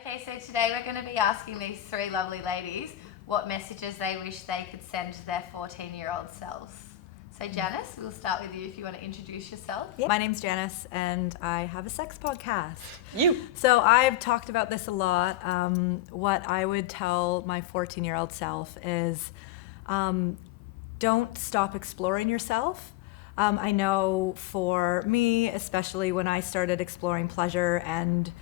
Okay, so today we're going to be asking these three lovely ladies what messages they wish they could send to their 14-year-old selves. So Janice, we'll start with you if you want to introduce yourself. Yeah. My name's Janice and I have a sex podcast. You. So I've talked about this a lot. What I would tell my 14-year-old self is don't stop exploring yourself. I know for me, especially when I started exploring pleasure and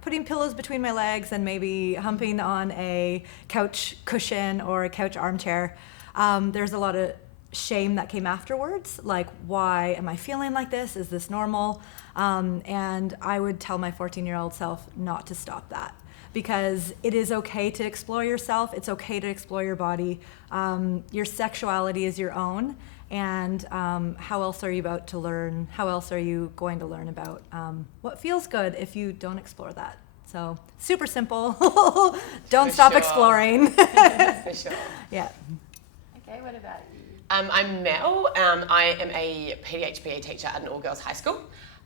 putting pillows between my legs and maybe humping on a couch cushion or a couch armchair, there's a lot of shame that came afterwards, like, why am I feeling like this? Is this normal? And I would tell my 14-year-old self not to stop that, because it is okay to explore yourself. It's okay to explore your body. Your sexuality is your own. And how else are you about to learn? How else are you going to learn about what feels good if you don't explore that? So super simple. Don't stop exploring. For sure. Yeah. Okay, what about you? I'm Mel. I am a PE teacher at an all-girls high school.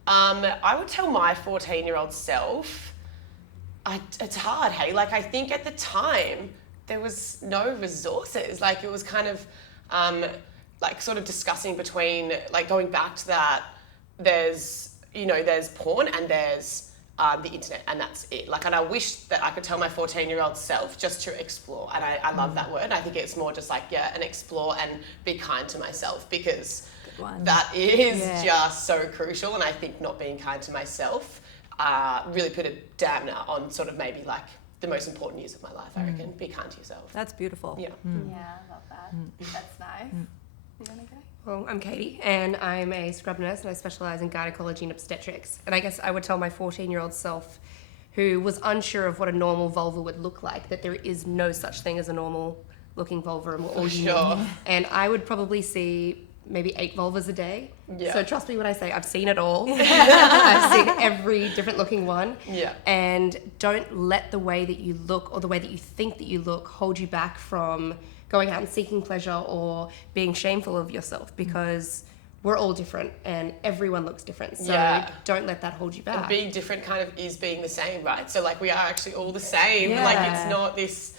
I would tell my 14-year-old self, it's hard, hey? Like, I think at the time, there was no resources. Like, it was kind of, like, sort of discussing between, like, going back to that, there's porn and there's the internet, and that's it. Like, and I wish that I could tell my 14-year-old self just to explore, and I love that word. I think it's more just like, and explore and be kind to myself, because that is just so crucial. And I think not being kind to myself really put a dampener on sort of maybe like the most important years of my life. I reckon, be kind to yourself. That's beautiful. Yeah, I love that. That's nice. You want to go? Well, I'm Katie, and I'm a scrub nurse, and I specialise in gynaecology and obstetrics. And I guess I would tell my 14-year-old self, who was unsure of what a normal vulva would look like, that there is no such thing as a normal-looking vulva, and we're all unique. And I would probably see maybe 8 vulvas a day. Yeah. So trust me when I say I've seen it all. I've seen every different-looking one. Yeah. And don't let the way that you look or the way that you think that you look hold you back from going out and seeking pleasure or being shameful of yourself, because we're all different and everyone looks different. So don't let that hold you back. And being different kind of is being the same, right? So like, we are actually all the same. Yeah. Like, it's not this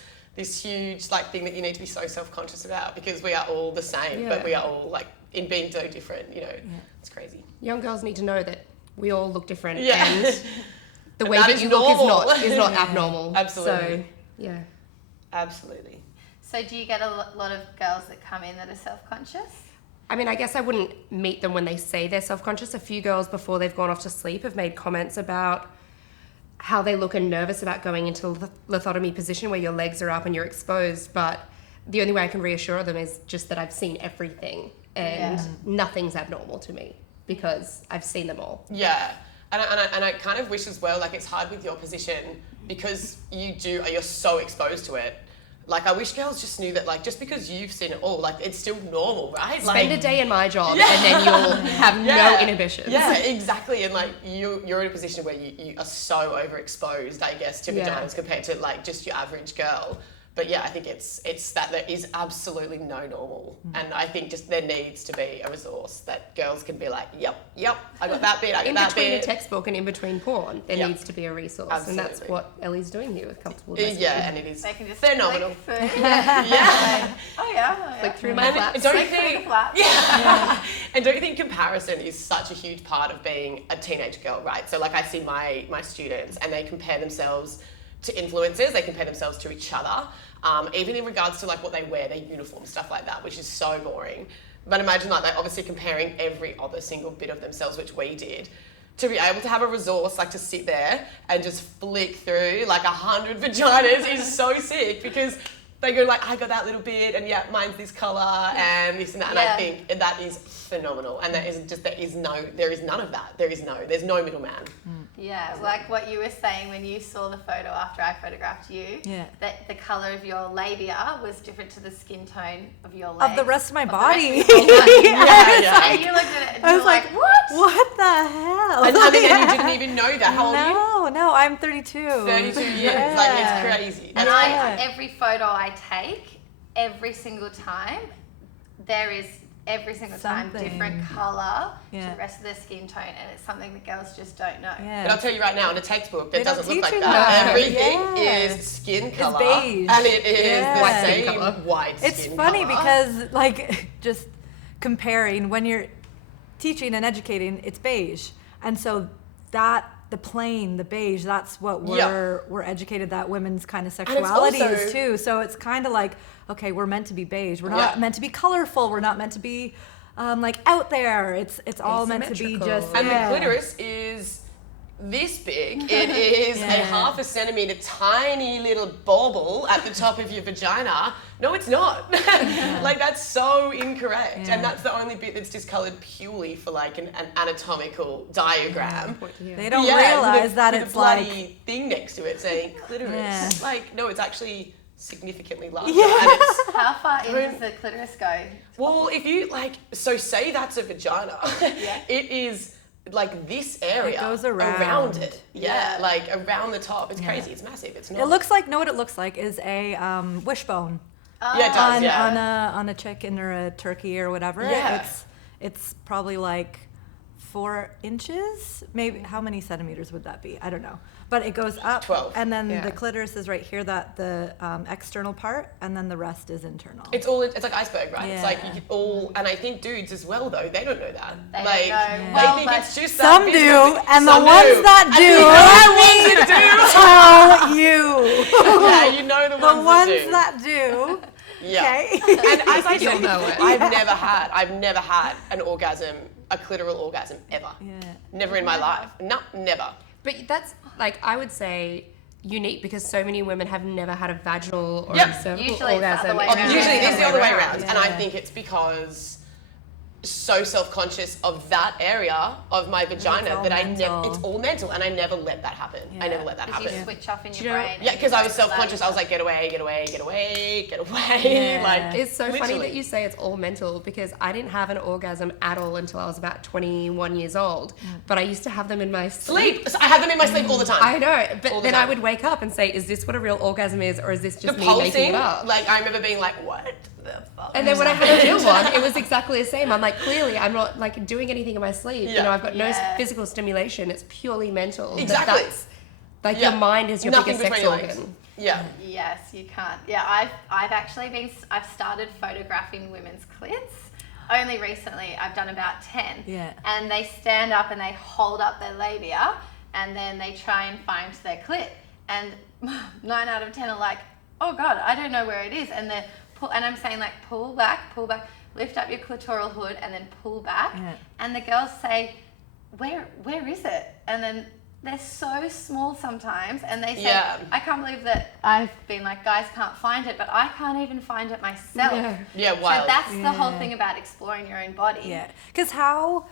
huge like thing that you need to be so self-conscious about, because we are all the same, but we are all like, in being so different, it's crazy. Young girls need to know that we all look different, and the And way that you normal. look is not abnormal. Absolutely. So, yeah. Absolutely. So do you get a lot of girls that come in that are self-conscious? I mean, I guess I wouldn't meet them when they say they're self-conscious. A few girls before they've gone off to sleep have made comments about how they look and nervous about going into the lithotomy position where your legs are up and you're exposed. But the only way I can reassure them is just that I've seen everything and nothing's abnormal to me, because I've seen them all. Yeah. And I kind of wish as well, like, it's hard with your position because you're so exposed to it. Like, I wish girls just knew that, like, just because you've seen it all, like, it's still normal, right? Like, spend a day in my job and then you'll have no inhibitions. Yeah, exactly. And, like, you're in a position where you are so overexposed, I guess, to vaginas compared to, like, just your average girl. But yeah, I think it's that there is absolutely no normal. And I think just there needs to be a resource that girls can be like, yep, I got that bit, I got that bit. In between a textbook and in between porn, there needs to be a resource. Absolutely. And that's what Ellie's doing here with Comfortable Dressing. Yeah, and it is They can just phenomenal. flick through. Click through my flaps. Don't you Flick through the think? flaps. And don't you think comparison is such a huge part of being a teenage girl, right? So like, I see my students and they compare themselves to influencers, they compare themselves to each other, even in regards to like what they wear, their uniform, stuff like that, which is so boring. But imagine like they're obviously comparing every other single bit of themselves, which we did, to be able to have a resource like to sit there and just flick through like 100 vaginas is so sick, because they go like, I got that little bit, and yeah, mine's this colour and this and that. And I think that is phenomenal. And that is just, there is none of that. There's no middleman. Yeah, like what you were saying when you saw the photo after I photographed you, that the colour of your labia was different to the skin tone of your legs. Of the rest of my body. And you looked at it and I you was were like, what? What the hell? And I mean, and you didn't even know that. How old are you? No, I'm 32. 32 years. Like, it's crazy. And every photo I take, every single time, there is every single time, Something. different colour to Yeah. the rest of their skin tone, and it's something that girls just don't know. Yeah. But I'll tell you right now, in a textbook, They that don't doesn't look teach like you that. that. Everything Yeah. is skin colour. beige. And it is Yeah. the White skin same colour. white skin It's funny colour. because, like, just comparing when you're teaching and educating, it's beige, and so that the plain, the beige, that's what we're educated that women's kind of sexuality also- is too. So it's kind of like, okay, we're meant to be beige. We're not Yeah. meant to be colorful. We're not meant to be like out there. It's all meant to be Asymmetrical. just And yeah. the clitoris is this big. It is Yeah. a half a centimetre tiny little bauble at the top of your vagina. No, it's not. Like, that's so incorrect. Yeah. And that's the only bit that's discoloured purely for like an anatomical diagram. They don't Yeah, realize with a- that with it's a bloody like thing next to it saying clitoris. Yeah. Like, no, it's actually significantly larger. Yeah. And it's, How far in does the clitoris go? well, if you like, so say that's a vagina. Yeah. It is like this area. It goes around. it. Yeah, Yeah. like around the top. It's crazy. It's massive. It's not. it looks like. Know what it looks like is a wishbone. Yeah, it does. on, yeah. on a chicken or a turkey or whatever. Yeah. It's probably like 4 inches. Maybe how many centimeters would that be? I don't know. But it goes up, 12. and then Yeah. the clitoris is right here. That the external part, and then the rest is internal. It's all. It's like iceberg, right? It's like Yeah. you all. And I think dudes as well, though, they don't know that. They don't like, know. They Well, think but it's just Some that do, business. and the Some ones do. that And do, the ones tell you. yeah, you know the The ones ones that do. that do. Yeah. Okay. And as I You'll said, know it. I've never had an orgasm, a clitoral orgasm ever. Yeah. Never in my life. No, never. But that's like, I would say, unique because so many women have never had a vaginal or Yep. a cervical Usually it's the orgasm. other way Oh, around. usually it is the other way around. Yeah. And I think it's because so self-conscious of that area of my vagina all that mental. it's all mental, and I never let that happen. I Yeah. never let that Because you happen. switch off in Do your you know- brain. Yeah, and because you I was just self-conscious. I was like, get away, get away, get away, get away. Yeah. Like, It's so funny literally. that you say it's all mental because I didn't have an orgasm at all until I was about 21 years old. But I used to have them in my Sleep. So I have them in my sleep all the time. I know, All but the then I time. would wake up and say, is this what a real orgasm is or is this The just me making pulsing, it up? like I remember being like, what the fuck? And then when I had a real one, it was exactly the same. I'm like, clearly, I'm not like doing anything in my sleep. You Yeah. know, I've got no Yeah. physical stimulation. It's purely mental. But Exactly. that's, like Yeah. your mind is your Nothing biggest sex between your legs. organ. Yeah. Yes, you can't. Yeah, I've actually I've started photographing women's clits. Only recently, I've done about 10. Yeah. And they stand up and they hold up their labia and then they try and find their clit. And 9 out of 10 are like, oh God, I don't know where it is. And and I'm saying like, pull back, lift up your clitoral hood and then pull back. Yeah. And the girls say, where is it? And then they're so small sometimes, and they say, Yeah. I can't believe that I've been like, guys can't find it, but I can't even find it myself. Yeah. Yeah, So wild. that's the whole Yeah. thing about exploring your own body. Yeah, because how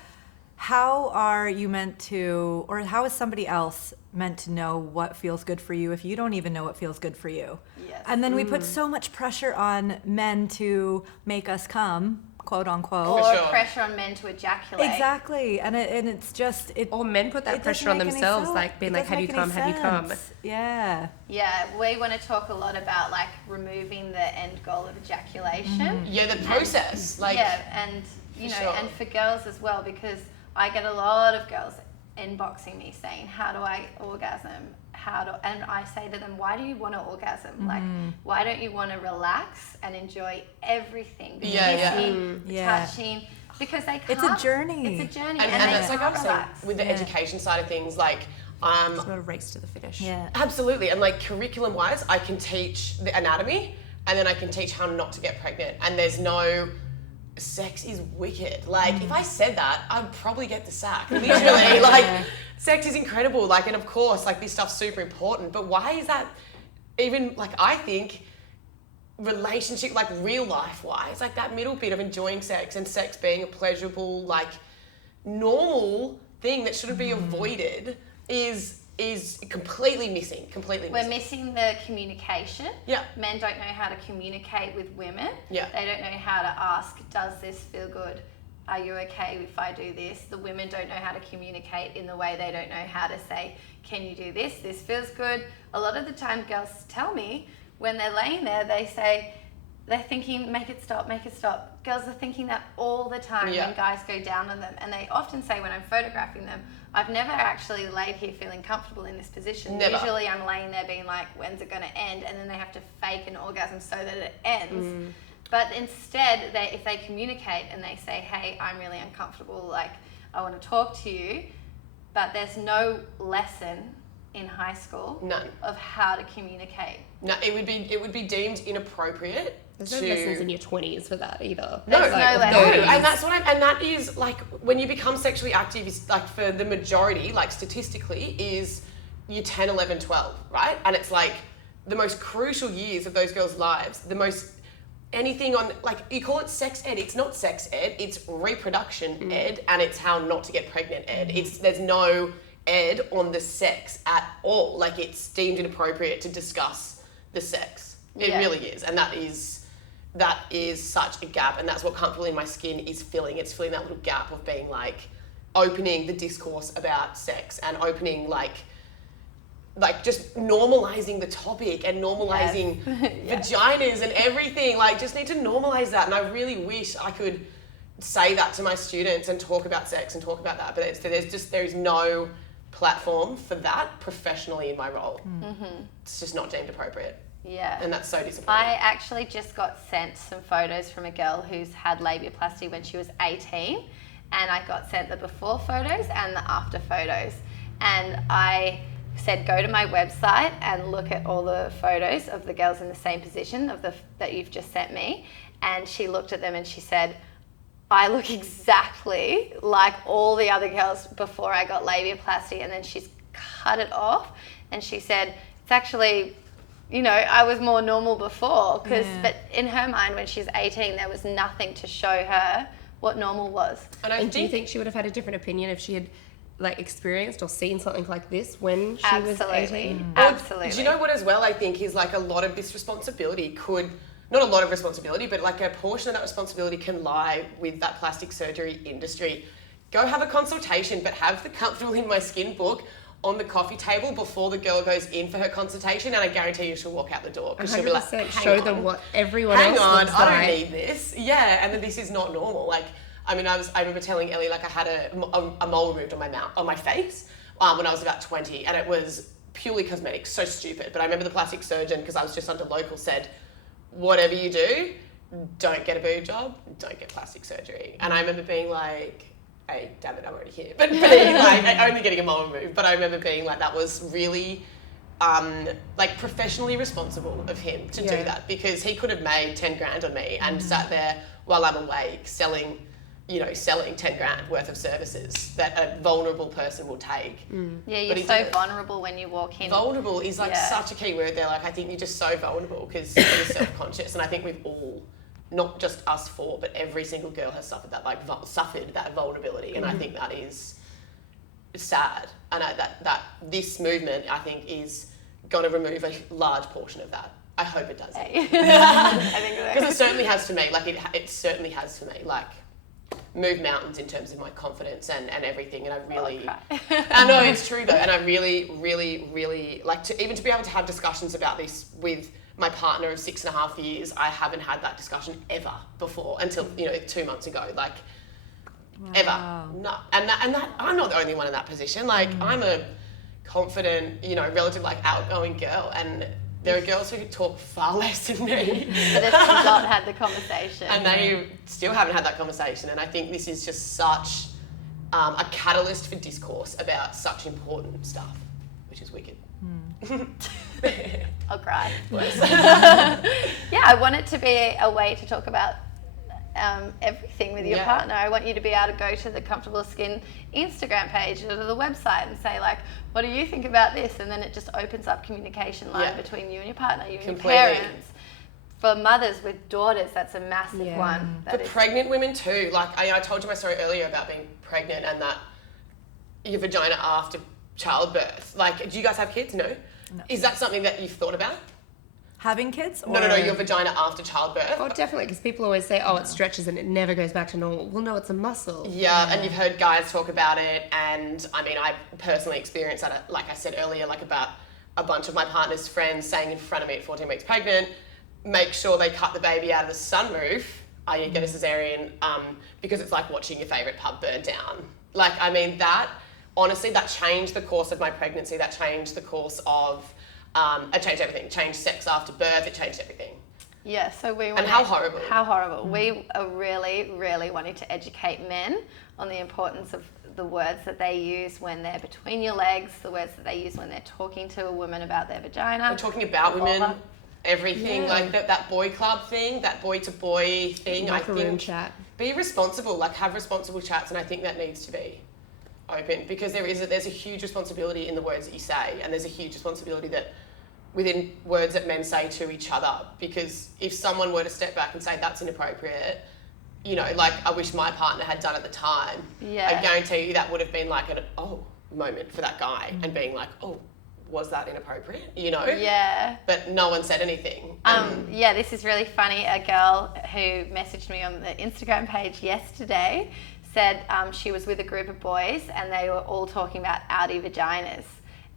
are you meant to, or how is somebody else meant to know what feels good for you if you don't even know what feels good for you? Yes. And then we put so much pressure on men to make us come, quote unquote. Or For sure. pressure on men to ejaculate. Exactly, and it's just it. Or men put that it pressure doesn't on make any themselves, sense. like being It like, doesn't have you make come, any have you come? sense. Yeah. Yeah, we want to talk a lot about like removing the end goal of ejaculation. Yeah, the process. Like, yeah, and you know, For sure. and for girls as well, because I get a lot of girls inboxing me saying, "How do I orgasm? And I say to them, why do you want to orgasm? Like, why don't you want to relax and enjoy everything? The Yeah, yeah. kissing, Yeah. touching, because they can't. It's a journey. It's a journey, and and they that's like I can't was saying relax. with the Yeah. education side of things, like, It's not a race to the finish. Yeah. absolutely. And like curriculum wise, I can teach the anatomy and then I can teach how not to get pregnant. And there's no sex is wicked. Like if I said that, I'd probably get the sack. Literally, like sex is incredible. Like, and of course, like this stuff's super important. But why is that even like I think relationship, like real life wise, like that middle bit of enjoying sex and sex being a pleasurable, like normal thing that shouldn't be avoided is completely missing. We're missing the communication. Yeah. Men don't know how to communicate with women. Yeah. They don't know how to ask, does this feel good? Are you okay if I do this? The women don't know how to communicate in the way they don't know how to say, can you do this? This feels good. A lot of the time girls tell me when they're laying there, they say, they're thinking, make it stop, make it stop. Girls are thinking that all the time Yeah. when guys go down on them. And they often say when I'm photographing them, I've never actually laid here feeling comfortable in this position. Never. Usually I'm laying there being like, when's it going to end? And then they have to fake an orgasm so that it ends. But instead, if they communicate and they say, hey, I'm really uncomfortable, like, I want to talk to you, but there's no lesson in high school None. of how to communicate. No, it would be deemed inappropriate. There's no lessons in your 20s for that either. No, There's no no, lessons. and that's what and that is like when you become sexually active is like for the majority, like statistically, is year 10, 11, 12, right? And it's like the most crucial years of those girls' lives, the most anything on, like, you call it sex ed, it's not sex ed, it's reproduction ed, and it's how not to get pregnant ed. There's no ed on the sex at all. Like, it's deemed inappropriate to discuss the sex. It really is, and that is such a gap, and that's what Comfortable in My Skin is filling. It's filling that little gap of being like opening the discourse about sex and opening like just normalizing the topic and normalizing vaginas and everything. Like, just need to normalize that. And I really wish I could say that to my students and talk about sex and talk about that, but there is no platform for that professionally in my role. It's just not deemed appropriate. Yeah. And that's so disappointing. I actually just got sent some photos from a girl who's had labiaplasty when she was 18, and I got sent the before photos and the after photos. And I said, go to my website and look at all the photos of the girls in the same position that you've just sent me. And she looked at them and she said, I look exactly like all the other girls before I got labiaplasty. And then she's cut it off and she said, it's actually, you know, I was more normal before. But in her mind, when she's 18, there was nothing to show her what normal was. And do you think she would have had a different opinion if she had like experienced or seen something like this when she was 18? Absolutely. Do you know what as well I think is like a lot of this responsibility not a lot of responsibility, but like a portion of that responsibility can lie with that plastic surgery industry. Go have a consultation, but have the Comfortable in My Skin book on the coffee table before the girl goes in for her consultation, and I guarantee you she'll walk out the door because she'll be like, show them what everyone hang else on, looks I don't like. need this. Yeah, and then this is not normal. Like, I mean, I remember telling Ellie like I had a mole removed on my face when I was about 20, and it was purely cosmetic, so stupid. But I remember the plastic surgeon, because I was just under local, said, whatever you do, don't get a boob job, don't get plastic surgery. And I remember being like, hey, damn it, I'm already here. But being like, only getting a mole removed. But I remember being like, that was really like professionally responsible of him to do that, because he could have made 10 grand on me and sat there while I'm awake selling 10 grand worth of services that a vulnerable person will take. Yeah, you're so vulnerable when you walk in. Vulnerable is like such a key word there. Like, I think you're just so vulnerable because you're self-conscious, and I think we've all, not just us four, but every single girl has suffered that, suffered that vulnerability, and I think that is sad. And that this movement, I think, is going to remove a large portion of that. I hope it does. I think so. Because it certainly has for me. Like, it certainly has for me. Like, move mountains in terms of my confidence and everything. And I really, I know it's true though. And I really, really, really like to be able to have discussions about this with my partner of 6.5 years. I haven't had that discussion ever before until, 2 months ago. Like, ever. No. And that I'm not the only one in that position. Like, I'm a confident, relative, like, outgoing girl, and there are girls who talk far less than me. But they've not had the conversation. And they still haven't had that conversation. And I think this is just such a catalyst for discourse about such stuff, which is wicked. I'll cry. Yeah, I want it to be a way to talk about everything with your partner. I want you to be able to go to the Comfortable Skin Instagram page or to the website and say, like, what do you think about this? And then it just opens up communication line between you and your partner, you and your parents. For mothers with daughters, that's a massive one. For pregnant women too. Like, I told you my story earlier about being pregnant and that your vagina after childbirth. Like, do you guys have kids? No. Is that something that you've thought about? Having kids? Or... No, your vagina after childbirth. Oh, definitely, because people always say, it stretches and it never goes back to normal. Well, no, it's a muscle. Yeah, and you've heard guys talk about it, and I mean, I personally experienced that, like I said earlier, like about a bunch of my partner's friends saying in front of me at 14 weeks pregnant, make sure they cut the baby out of the sunroof, you get a cesarean, because it's like watching your favourite pub burn down. Like, I mean, that, honestly, that changed the course of my pregnancy, that changed the course of, it changed everything. It changed sex after birth, it changed everything. Yeah, so we want. And how horrible. How horrible. We are really, really wanting to educate men on the importance of the words that they use when they're between your legs, the words that they use when they're talking to a woman about their vagina. We're talking about women, vulva. everything, like that boy club thing, that boy to boy thing. Locker I think room chat. Be responsible, like have responsible chats, and I think that needs to be open, because there's a huge responsibility in the words that you say, and there's a huge responsibility that within words that men say to each other, because if someone were to step back and say that's inappropriate, you know, like I wish my partner had done at the time, Yeah. I guarantee you that would have been like an moment for that guy, and being like, oh, was that inappropriate, you know? Yeah. But no one said anything. Yeah, this is really funny. A girl who messaged me on the Instagram page yesterday said she was with a group of boys and they were all talking about outie vaginas.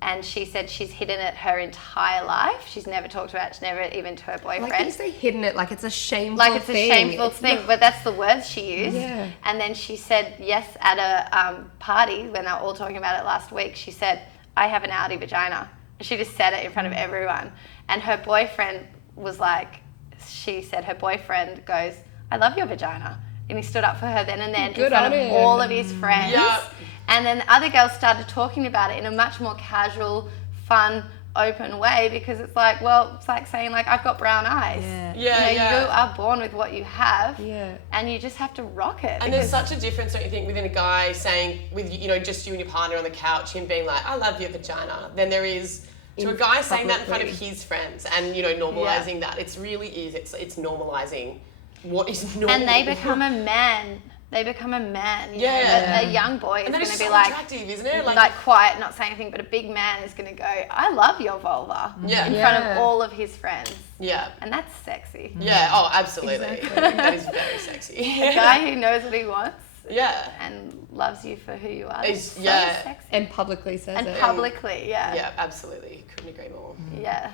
And she said she's hidden it her entire life. She's never talked about it, never even to her boyfriend. Like you say hidden it, like it's a shameful like it's thing. a shameful It's thing, not- but that's the words she used. Yeah. And then she said yes at a party when they were all talking about it last week. She said, I have an outie vagina. She just said it in front of everyone. And her boyfriend was like, she said her boyfriend goes, I love your vagina. And he stood up for her then and then Good in front on of him. all of his friends. Yeah. And then the other girls started talking about it in a much more casual, fun, open way, because it's like, well, it's like saying like, I've got brown eyes. Yeah, You know, yeah. you are born with what you have, Yeah. and you just have to rock it. And there's such a difference, don't you think, within a guy saying, with, you know, just you and your partner on the couch, him being like, I love your vagina, than there is to a guy saying that in front of his friends and, you know, normalising that. It's really is, it's normalising what is normal. and they become a man. They become a man. You Yeah. know? A young boy is And that going is to be so like, attractive, isn't it? like quiet, not saying anything, but a big man is going to go, I love your vulva Yeah. in Yeah. front of all of his friends. Yeah. And that's sexy. Yeah, oh, absolutely. Exactly. That is very sexy. A guy who knows what he wants Yeah. and loves you for who you are. It's- That's so yeah. sexy. And publicly says And it. publicly, yeah. Yeah, absolutely. Couldn't agree more. Yeah.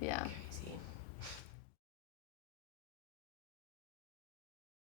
Yeah. Crazy.